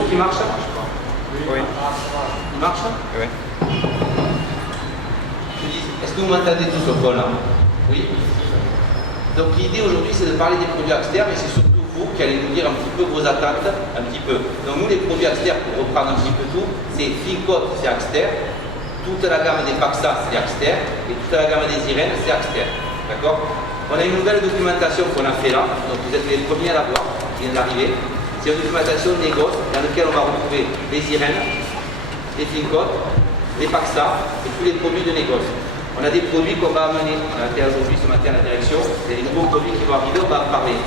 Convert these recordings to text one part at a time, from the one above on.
son qui marche? Oui. Il marche? Oui. Je dis, est-ce que vous m'entendez tous au fond là? Oui. Donc l'idée aujourd'hui c'est de parler des produits Axter, mais c'est surtout vous qui allez nous dire un petit peu vos attentes, un petit peu. Donc nous les produits Axter, pour reprendre un petit peu tout, c'est Fincote, c'est Axter, toute la gamme des Paxa, c'est Axter, et toute la gamme des Irènes, c'est Axter. D'accord? On a une nouvelle documentation qu'on a fait là, donc vous êtes les premiers à la voir, qui vient d'arriver. C'est une documentation négoce dans laquelle on va retrouver les Irènes, les Fincote, les Paxa et tous les produits de négoce. On a des produits qu'on va amener, on a été aujourd'hui ce matin à la direction, il y a des nouveaux produits qui vont arriver, on va en parler.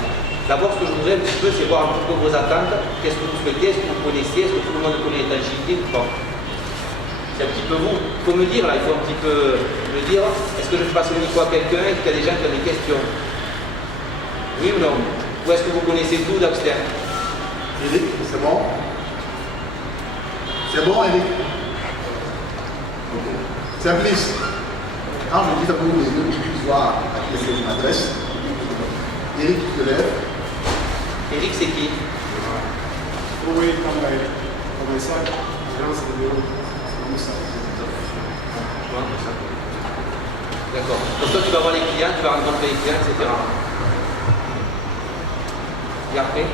D'abord, ce que je voudrais un petit peu, c'est voir un petit peu vos attentes, qu'est-ce que vous souhaitez, est-ce que vous connaissez, est-ce que tout le monde connaît les agilités ou pas. C'est un petit peu vous, il faut me dire là, il faut un petit peu me dire, est-ce que je passe le micro à quelqu'un, est-ce qu'il y a des gens qui ont des questions? Oui ou non? Ou est-ce que vous connaissez tout d'Axter? Eric, c'est bon? C'est bon, Eric? Ok. Simplice. Quand je dis ça pour vous, les yeux, tu puisses voir à qui est-ce que je m'adresse. Eric, tu te lèves. Eric, c'est qui? Oui, comme ça, agence de bureau, c'est comme ça. D'accord. Donc toi, tu vas voir les clients, tu vas rencontrer les clients, etc. Et après?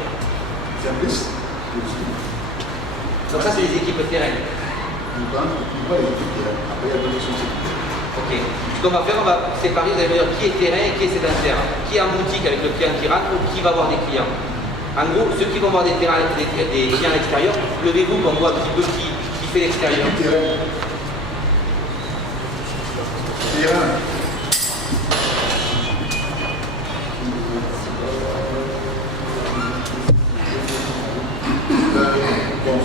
Simplice. Donc ça, c'est les équipes terrain. Tu vois les équipes terrain. Après, il y a d'autres choses. Ok. Ce qu'on va faire, on va séparer, vous allez me dire qui est terrain et qui est sédentaire. Qui est en boutique avec le client qui rentre ou qui va voir des clients. En gros, ceux qui vont voir des clients à l'extérieur, levez-vous qu'on voit un petit peu qui fait l'extérieur. Terrain. Terrain. Bon,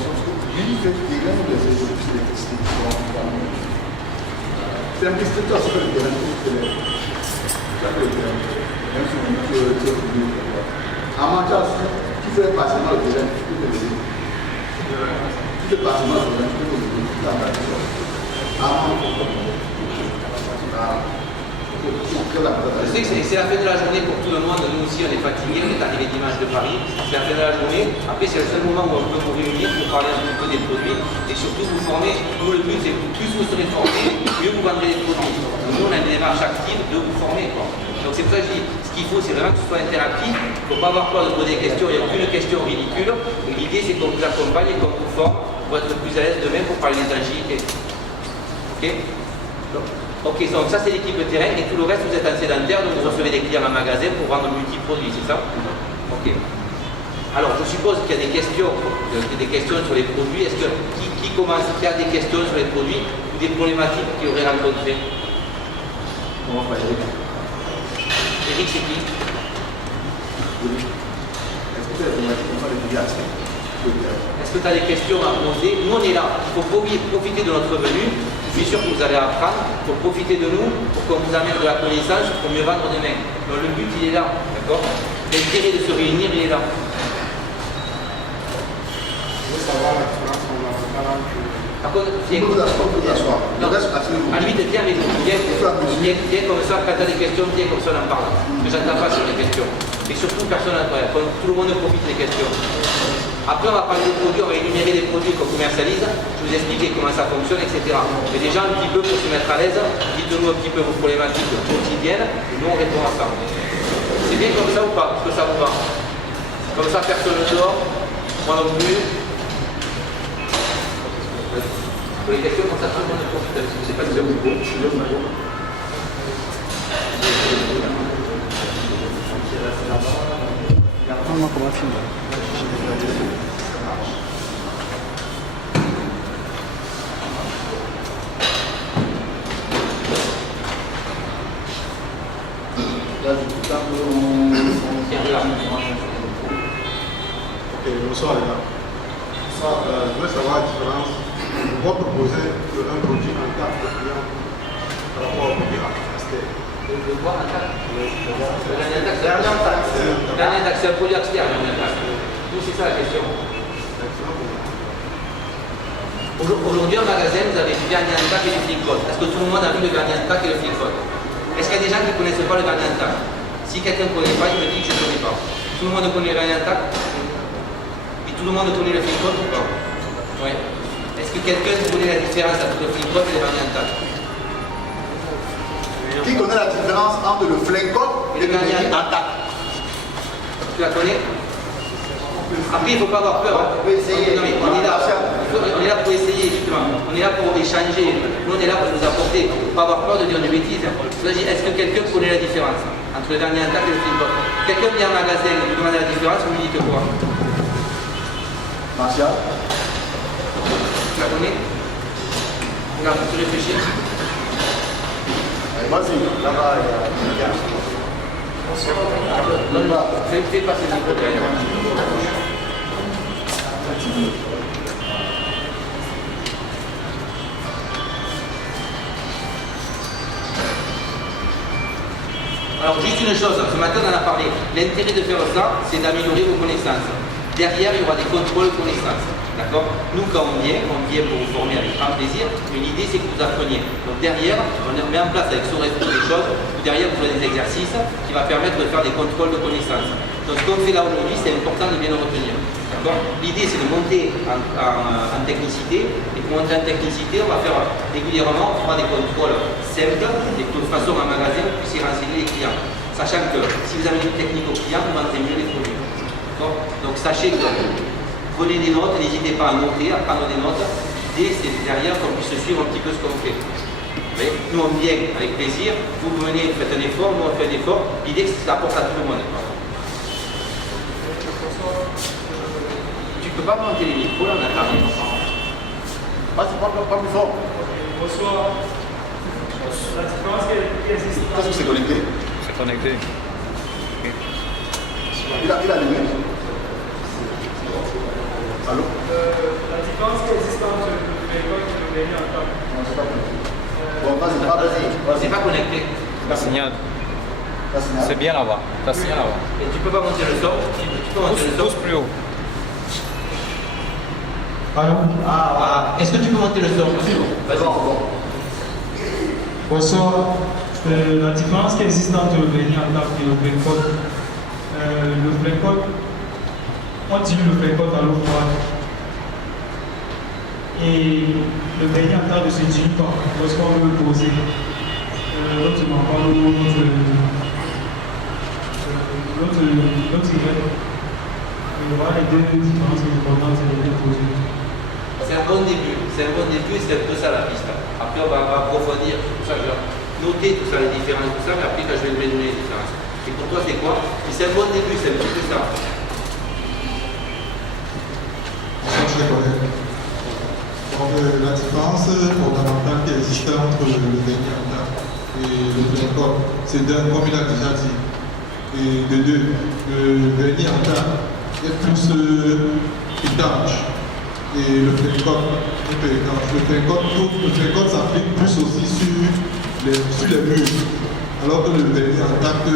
lui, fait terrain, des électricités. C'est un petit peu ça, c'est le terrain. Même si tu es public. En mental, tu fais facilement le terrain, tu peux te lever. Tu fais facilement le terrain, tu peux te lever. Tu as la chose. Je sais que c'est la fin de la journée pour tout le monde. Nous aussi, on est fatigués, on est arrivé dimanche de Paris. C'est la fin de la journée. Après, c'est le seul moment où on peut vous réunir pour parler un petit peu des produits et surtout vous former. Nous, le but, c'est que plus vous serez formés, mieux vous vendrez les produits. Nous, on a une démarche active de vous former, quoi. Donc c'est pour ça que je dis, ce qu'il faut, c'est vraiment que ce soit interactif. Il ne faut pas avoir peur de poser des questions, il n'y a aucune question ridicule. L'idée, c'est qu'on vous accompagne et qu'on vous forme pour être plus à l'aise demain pour parler des agilités. Ok? Ok, donc ça c'est l'équipe terrain et tout le reste vous êtes en sédentaire, donc vous recevez des clients en magasin pour vendre multi-produits, c'est ça? Ok. Alors je suppose qu'il y a des questions sur les produits. Est-ce que qui commence, qui a des questions sur les produits ou des problématiques qu'il aurait rencontrées? On va pas y aller. Eric, c'est qui? Est-ce que tu as des problématiques comme ça de filiation? Est-ce que tu as des questions à poser? Nous on est là, il faut profiter de notre venue. Je suis sûr que vous allez apprendre, il faut profiter de nous pour qu'on vous amène de la connaissance pour mieux vendre demain. Donc le but il est là, d'accord? L'intérêt de se réunir il est là. Je veux savoir la différence entre la Par contre, viens. On peut t'asseoir. Non, à lui de viens avec nous, viens comme ça, quand tu as des questions, viens comme ça on en parle. Que j'entends pas sur les questions. Et surtout personne n'entend, tout le monde profite des questions. Après, on va parler des produits, on va énumérer les produits qu'on commercialise, je vais vous expliquer comment ça fonctionne, etc. Mais déjà, un petit peu pour se mettre à l'aise, dites-nous un petit peu vos problématiques quotidiennes, et nous on répond à ça. C'est bien comme ça ou pas? Est-ce que ça vous va? Comme ça, personne ne dort, moi non plus. Pour les questions, comme ça, tout le monde profite, parce que c'est pas sûr. Comment finir? Ok, bonsoir les gars. Bonsoir, je voudrais savoir la différence. On va proposer un produit en carte de client par rapport au produit Axter. Le bois en carte? Le dernier taxe, c'est un produit Axter, Nous, c'est ça la question. Aujourd'hui, en magasin, vous avez du vernis en tac et du Fincote. Est-ce que tout le monde a vu le vernis en tac et le Fincote? Est-ce qu'il y a des gens qui ne connaissent pas le vernis en tac? Si quelqu'un ne connaît pas, il me dit que je ne connais pas. Tout le monde connaît le vernis en tac? Et tout Tout le monde connaît le fil code ou pas? Oui. Est-ce que quelqu'un connaît la différence entre le fil code et le vernis intact? Qui connaît la différence entre le flank code et le vernis intact? Tu la connais? Après, il ne faut pas avoir peur. Hein. On peut essayer. Non, mais on est là. On est là pour essayer, justement. On est là pour échanger. Nous, on est là pour vous apporter. Il ne faut pas avoir peur de dire une bêtise. Est-ce que quelqu'un connaît la différence entre le vernis intact et le fil code? Quelqu'un vient en magasin et vous demande la différence, vous lui dites quoi? Martial. Tu la connais? Regarde, tu réfléchis. Vas-y, là-bas, il y a. Fais passer le micro derrière. Alors juste une chose, ce matin on en a parlé, l'intérêt de faire ça, c'est d'améliorer vos connaissances. Derrière, il y aura des contrôles de connaissances. D'accord? Nous, quand on vient pour vous former avec grand plaisir, mais l'idée c'est que vous appreniez. Donc derrière, on met en place avec Soresto des choses, où derrière vous aurez des exercices qui vont permettre de faire des contrôles de connaissances. Donc ce qu'on fait là aujourd'hui, c'est important de bien le retenir. D'accord? L'idée c'est de monter en technicité, et pour monter en technicité, on va faire régulièrement, on fera des contrôles simples, et que de toute façon en magasin, vous puissiez renseigner les clients. Sachant que si vous avez une technique au client, vous vendrez mieux les produits. Donc sachez que prenez des notes, n'hésitez pas à noter, à prendre des notes. L'idée c'est derrière qu'on puisse suivre un petit peu ce qu'on fait. Mais nous on vient avec plaisir, vous venez, vous faites un effort, nous on fait un effort. L'idée c'est que ça apporte à tout le monde. Tu peux pas monter les micros là, on a parlé. Vas-y, pas plus fort. Bonsoir. La différence qui existe. Qu'est-ce que c'est connecté? C'est connecté. Il a allumé. Allô? La différence qui existe entre le flank et le vernis intact. Non, c'est pas connecté. Bon, vas-y. C'est pas connecté. La signal. La signal. C'est bien là-bas. La signal là-bas. Et tu peux pas monter le son. Tu peux monter le son. Pousse plus haut. Allô? Ah, est-ce que tu peux monter le son? Vas-y. Bonsoir. La différence qui existe entre le vernis intact et le flank code. Le flank code, on tire le flank code à l'eau froide. Et le vernis intact ne se diminue pas lorsqu'on veut le poser. L'autre m'en parle, l'autre voilà les deux différences importantes, c'est les deux posées. C'est un bon début, c'est un peu ça la piste. Après on va approfondir tout ça, je vais noter tout ça, les différences, tout ça, mais après quand je vais donner les différences. Et pour toi c'est quoi? C'est un bon début, c'est un petit peu ça. Je connais. Donc la différence fondamentale qui existe entre le vernis intact et le flank code, c'est d'un, comme il a déjà dit, et de deux, le vernis intact est plus étanche et le flank code est peu étanche. Le flank code s'applique plus aussi sur les murs, alors que le vernis intact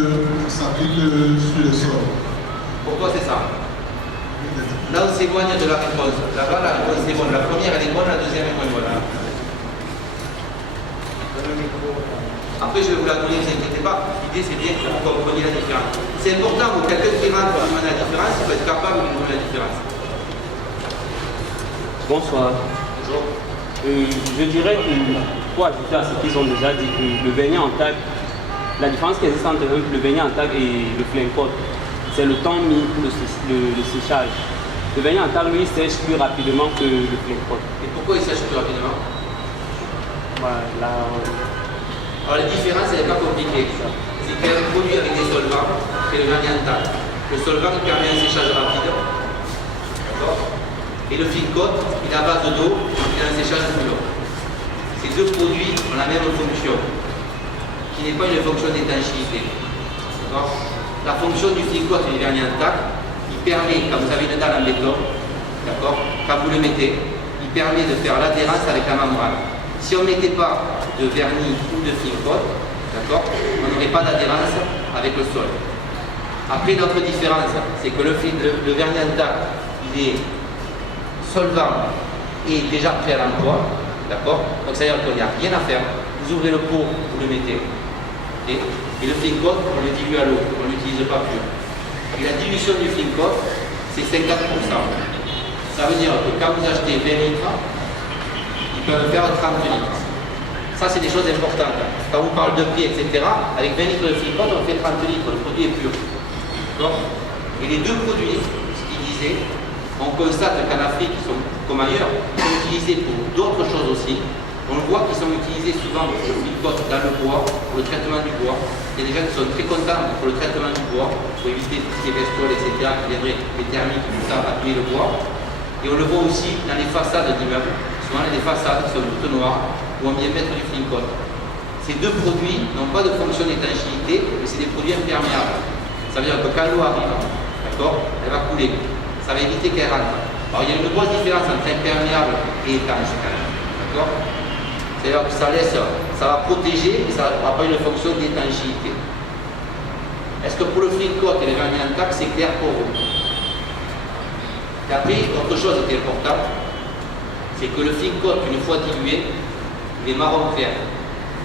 s'applique sur le sol. Pour toi c'est ça. Là on s'éloigne de la réponse. Là-bas la réponse est bonne. La première elle est bonne, la deuxième est moins bonne. Après je vais vous la donner, ne vous inquiétez pas. L'idée c'est bien que vous compreniez la différence. C'est important pour quelqu'un qui rentre pour demander la différence, il faut être capable de donner la différence. Bonsoir. Bonjour. Je dirais que, pour ajouter à ce qu'ils ont déjà dit, que le vernis intact, la différence qui existe entre le vernis intact et le flank code, c'est le temps mis pour le séchage. Le vernis intact, lui, sèche plus rapidement que le flank code. Et pourquoi il sèche plus rapidement? Voilà, Alors la différence elle n'est pas compliquée. C'est qu'il y a un produit avec des solvants, c'est le vernis intact. Le solvant il permet un séchage rapide. D'accord? Et le fil code, il est à base d'eau, il a un séchage plus long. Ces deux produits ont la même fonction, qui n'est pas une fonction d'étanchéité. La fonction du fil code et du vernis intact, il permet, quand vous avez une dalle en béton, d'accord, quand vous le mettez, il permet de faire l'adhérence avec la membrane. Si on ne mettait pas de vernis ou de fil code, d'accord, on n'aurait pas d'adhérence avec le sol. Après, notre différence, c'est que le vernis intact, il est solvant et déjà prêt à l'emploi, d'accord. Donc ça veut dire qu'il n'y a rien à faire. Vous ouvrez le pot, vous le mettez, okay. Et le fil code, on le dilue à l'eau, on ne l'utilise pas plus. Et la dilution du fil code, c'est 50%. Ça veut dire que quand vous achetez 20 litres, ils peuvent faire 30 litres. Ça, c'est des choses importantes. Quand on parle de prix, etc., avec 20 litres de flicote, on fait 30 litres, le produit est pur. Et les deux produits, ce qu'ils disaient, on constate qu'en Afrique, ils sont, comme ailleurs, ils sont utilisés pour d'autres choses aussi. On voit qu'ils sont utilisés souvent pour le flicote dans le bois, pour le traitement du bois. Il y a des gens qui sont très contents pour le traitement du bois, pour éviter tout ce qui est bestioles, etc., qui viendraient les thermiques, tout ça, appuyer le bois. Et on le voit aussi dans les façades d'immeubles. Souvent, il y a des façades qui sont toutes noires, où on vient mettre du flicote. Ces deux produits n'ont pas de fonction d'étanchéité, mais c'est des produits imperméables. Ça veut dire que quand l'eau arrive, d'accord, elle va couler. Ça va éviter qu'elle rentre. Alors, il y a une grosse différence entre imperméable et étanche, quand même. D'accord? C'est-à-dire que ça va protéger, mais ça n'aura pas une fonction d'étanchéité. Est-ce que pour le flicote et les vernis en tac, c'est clair pour vous? Et après, autre chose qui est importante, c'est que le flicote, une fois dilué, il est marron clair.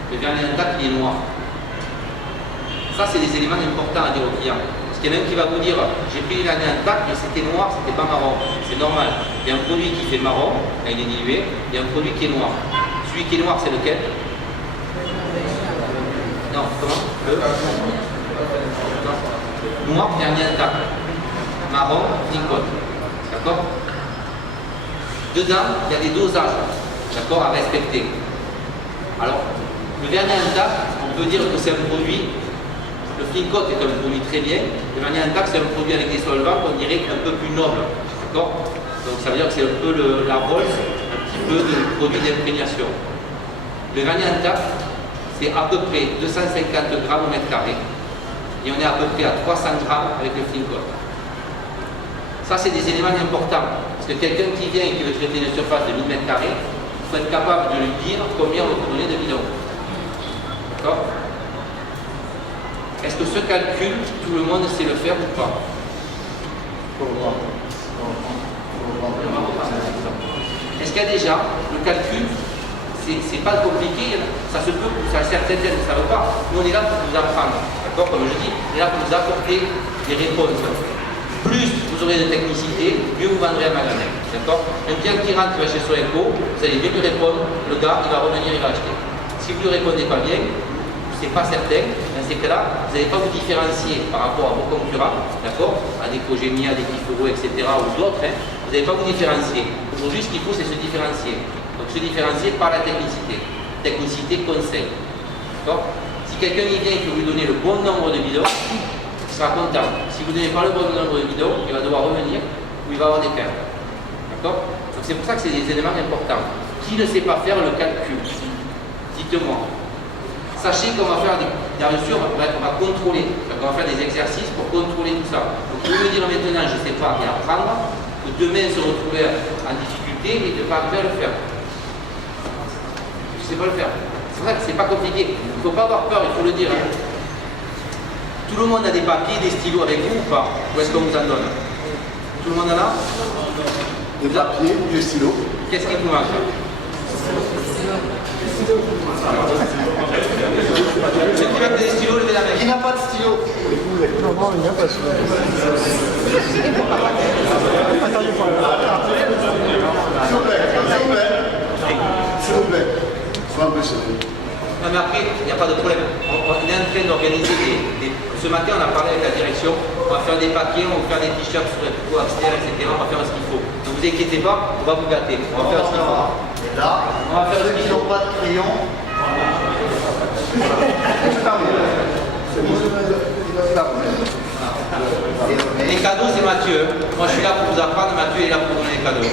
Le vernis en tac, il est noir. Ça, c'est des éléments importants à dire aux clients. Parce qu'il y en a un qui va vous dire, j'ai pris le vernis en tac, mais c'était noir, c'était pas marron. C'est normal. Il y a un produit qui fait marron, quand il est dilué, il y a un produit qui est noir. Celui qui est noir, c'est lequel? Non, comment? Non. Noir, vernis en tac. Marron, flicote. D'accord? Dedans, il y a des dosages, d'accord, à respecter. Alors, le vernis en tac, on peut dire que c'est un produit, le flicote est un produit très bien, le vernis en tac, c'est un produit avec des solvants qu'on dirait un peu plus noble, d'accord? Donc ça veut dire que c'est un peu la Rolls, un petit peu de produit d'imprégnation. Le vernis en tac, c'est à peu près 250 grammes au mètre carré, et on est à peu près à 300 grammes avec le flicote. Ça, c'est des éléments importants. Parce que quelqu'un qui vient et qui veut traiter une surface de 1000 m², il faut être capable de lui dire combien on va vous donner de bidons. D'accord? Est-ce que ce calcul, tout le monde sait le faire ou pas? Est-ce qu'il y a déjà le calcul? C'est pas compliqué, ça se peut, ça certaines ne savent pas. Nous, on est là pour vous apprendre. D'accord? Comme je dis, on est là pour vous apporter des réponses. Plus vous aurez de technicité, mieux vous vendrez un magasin. D'accord? Un client qui rentre chez Soeco, vous allez bien lui répondre, le gars, il va revenir, il va acheter. Si vous ne lui répondez pas bien, c'est pas certain, dans ces cas-là, vous n'allez pas vous différencier par rapport à vos concurrents, d'accord? À des Cogémia, à des Kifuro, etc., ou d'autres, hein, vous n'allez pas vous différencier. Aujourd'hui, ce qu'il faut, c'est se différencier. Donc, se différencier par la technicité. Technicité, conseil. D'accord? Si quelqu'un y vient et que vous lui donnez le bon nombre de bidons, il sera content. Si vous ne donnez pas le bon nombre de bidons, il va devoir revenir ou il va avoir des pertes. D'accord? Donc c'est pour ça que c'est des éléments importants. Qui ne sait pas faire le calcul? Dites-moi. Sachez qu'on va faire bien sûr, on va contrôler. Donc on va faire des exercices pour contrôler tout ça. Donc vous me dire maintenant, je ne sais pas, et apprendre, que demain se retrouver en difficulté et de ne pas arriver à le faire. Je ne sais pas le faire. C'est vrai que c'est pas compliqué. Il ne faut pas avoir peur, il faut le dire. Hein. Tout le monde a des papiers, des stylos avec vous ou pas? Ou est-ce qu'on vous en donne? Tout le monde en a? Des papiers, des stylos. Qu'est-ce qui vous manque? Ceux qui veulent des stylos, levez la main. Qui n'a pas de stylo? Non, il n'y a pas de stylo. S'il vous plaît, s'il vous plaît. S'il vous plaît. Sois un peu sérieux. Non mais après, il n'y a pas de problème. On est en train d'organiser Ce matin, on a parlé avec la direction. On va faire des papiers, on va faire des t-shirts sur les poids externes, etc. On va faire ce qu'il faut. Ne vous inquiétez pas, on va vous gâter. On va faire ce qu'il faut. Et là, On va faire ceux ce qu'il qui faut. n'ont pas de crayon, Les cadeaux, c'est Mathieu. Moi, je suis là pour vous apprendre. Mathieu est là pour donner les cadeaux.